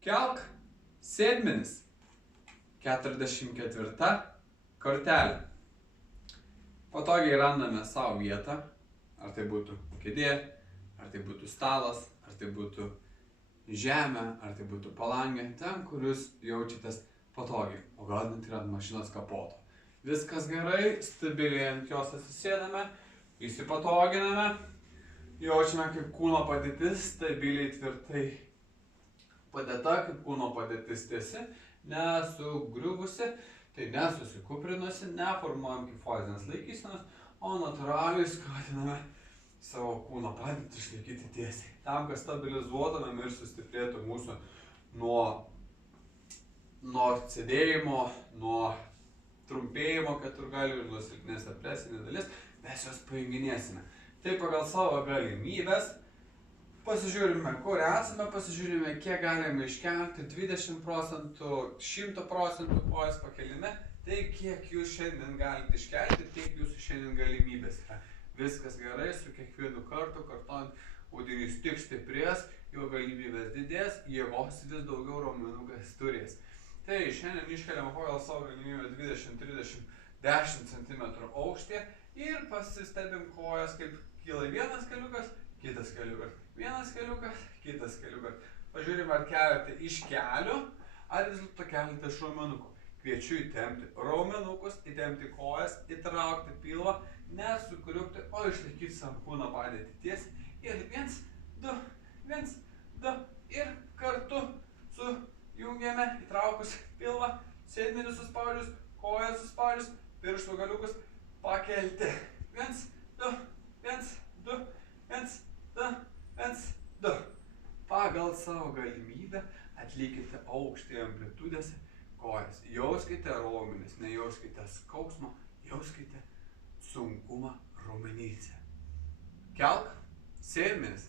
Kelk sėdmenis. 44 kortelė. Patogiai randame savo vietą. Ar tai būtų kėdė, ar tai būtų stalas, ar tai būtų žemė, ar tai būtų palangė. Ten, kur jūs jaučiatės patogiai. O gal net ir ant mašinos kapoto. Viskas gerai, stabiliai ant jos atsisėdame, įsipatoginame. Jaučiame, kaip kūno padėtis stabiliai tvirtai padėta, kaip kūno padėtis tiesi, nesugriuvusi, tai nesusikuprinusi, neformuojam kifozinės laikysenos, o natūraliai skatiname savo kūno padėtį išlaikyti tiesiai. Tam, kad stabilizuotumėm ir sustiprėtų mūsų nuo sėdėjimo, nuo trumpėjimo keturgalių ir nuo silpnesnė presinė dalis, mes jos pajunginėsime. Tai pagal savo galimybės pasižiūrime, kur esame, pasižiūrime, kiek galime iškelti 20%, 100% kojas pakelime, tai kiek jūs šiandien galite iškelti, tiek jūsų šiandien galimybės yra. Viskas gerai, su kiekvienu kartu kartojant, audinys tik stiprės, jo galimybės didės, jėgos vis daugiau raumenukas turės. Tai šiandien iškeliam pagal savo galimybę 20, 30, 10 cm aukštį ir pasistebim kojas, kaip kyla vienas keliukas, kitas keliukas, vienas keliukas, kitas keliukas. Pažiūrime, ar keliate iš kelių, ar vis dėlto keliate iš raumenukų. Kviečiu įtempti raumenukus, įtempti kojas, įtraukti pilvą, nesukriukti, o išlaikyti savo kūno padėtį tiesiai. Ir 1, 2, 1, 2 ir kartu sujungiame, įtraukus pilvą, sėdmenį suspaudžius, kojas suspaudžius, pirštų galiukus pakelti. 1, 2, 1, 2, 1, 2, 1, 2. Pagal savo galimybę atlikite aukštį amplitudėse kojas. Jauskite raumenis, nejauskite skausmo, jauskite sunkumą raumenyse. Kelk sėdmenis.